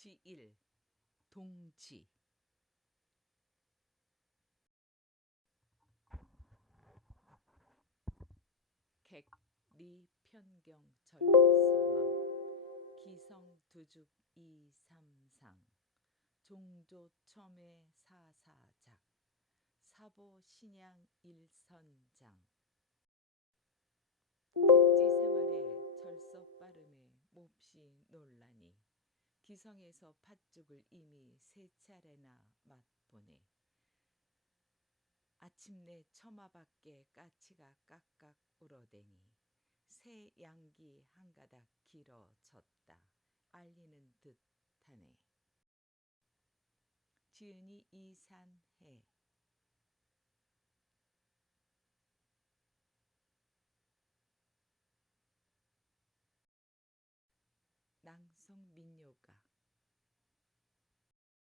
지일 동지 객리 편경 절서망 기성두죽 이삼상 종조첨해 사사작 사보신양 일선장 객지 생활에 절서 빠름에 몹시 놀라니 기성에서 팥죽을 이미 세 차례나 맛보네. 아침내 처마 밖에 까치가 깍깍 울어대니 새 양기 한 가닥 길어졌다 알리는 듯하네. 지은이 이산해 낭송 민요가